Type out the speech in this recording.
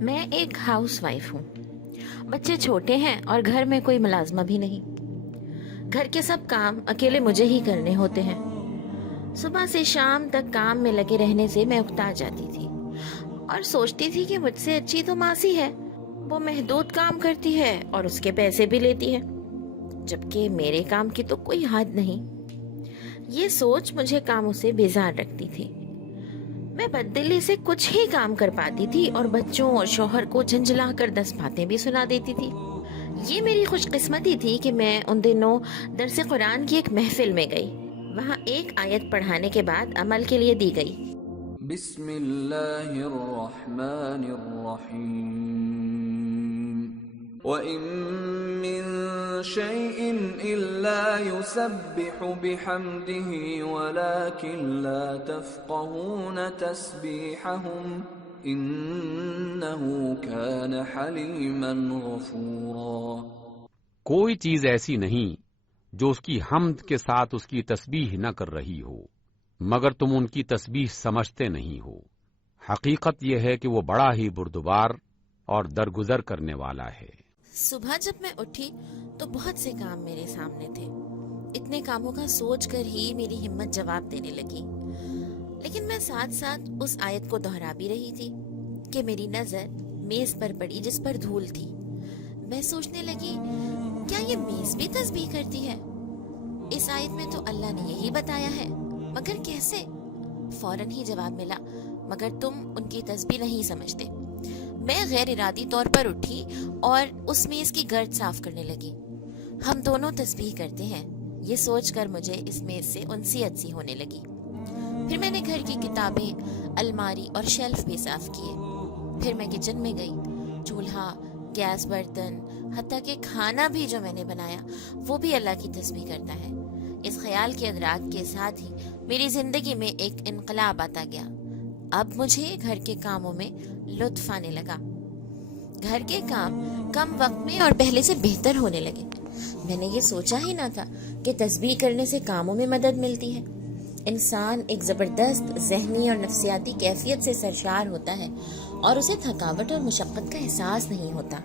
میں ایک house wife ہوں. بچے چھوٹے ہیں اور گھر میں کوئی ملازمہ بھی نہیں. گھر کے سب کام اکیلے مجھے ہی کرنے ہوتے ہیں. صبح سے شام تک کام میں لگے رہنے سے میں اکتا جاتی تھی اور سوچتی تھی کہ مجھ سے اچھی تو ماسی ہے. وہ محدود کام کرتی ہے اور اس کے پیسے بھی لیتی ہے، جبکہ میرے کام کی تو کوئی حد نہیں. یہ سوچ مجھے کاموں سے بیزار رکھتی تھی. میں بددلی سے کچھ ہی کام کر پاتی تھی اور بچوں اور شوہر کو جھنجھلا کر 10 باتیں بھی سنا دیتی تھی. یہ میری خوش قسمتی تھی کہ میں ان دنوں درس قرآن کی ایک محفل میں گئی. وہاں ایک آیت پڑھانے کے بعد عمل کے لیے دی گئی. بسم اللہ الرحمن الرحیم وَإِن مِّن شَيْءٍ إِلَّا يُسَبِّحُ بِحَمْدِهِ وَلَكِن لَّا تَفْقَهُونَ تَسْبِيحَهُمْ إِنَّهُ كَانَ حَلِيمًا غَفُورًا. کوئی چیز ایسی نہیں جو اس کی حمد کے ساتھ اس کی تسبیح نہ کر رہی ہو، مگر تم ان کی تسبیح سمجھتے نہیں ہو. حقیقت یہ ہے کہ وہ بڑا ہی بردبار اور درگزر کرنے والا ہے. صبح جب میں اٹھی تو بہت سے کام میرے سامنے تھے. اتنے کاموں کا سوچ کر ہی میری ہمت جواب دینے لگی، لیکن میں ساتھ ساتھ اس آیت کو دہرا بھی رہی تھی کہ میری نظر میز پر پڑی جس پر دھول تھی. میں سوچنے لگی، کیا یہ میز بھی تسبیح کرتی ہے؟ اس آیت میں تو اللہ نے یہی بتایا ہے، مگر کیسے؟ فوراً ہی جواب ملا، مگر تم ان کی تسبیح نہیں سمجھتے. میں غیر ارادی طور پر اٹھی اور اس میز کی گرد صاف کرنے لگی. ہم دونوں تسبیح کرتے ہیں، یہ سوچ کر مجھے اس میز سے انسیت سی ہونے لگی. پھر میں نے گھر کی کتابیں، الماری اور شیلف بھی صاف کیے. پھر میں کچن میں گئی. چولہا، گیس، برتن، حتیٰ کہ کھانا بھی جو میں نے بنایا وہ بھی اللہ کی تسبیح کرتا ہے. اس خیال کے ادراک کے ساتھ ہی میری زندگی میں ایک انقلاب آتا گیا. اب مجھے گھر کے کاموں میں لطف آنے لگا. گھر کے کام کم وقت میں اور پہلے سے بہتر ہونے لگے. میں نے یہ سوچا ہی نہ تھا کہ تسبیح کرنے سے کاموں میں مدد ملتی ہے. انسان ایک زبردست ذہنی اور نفسیاتی کیفیت سے سرشار ہوتا ہے اور اسے تھکاوٹ اور مشقت کا احساس نہیں ہوتا.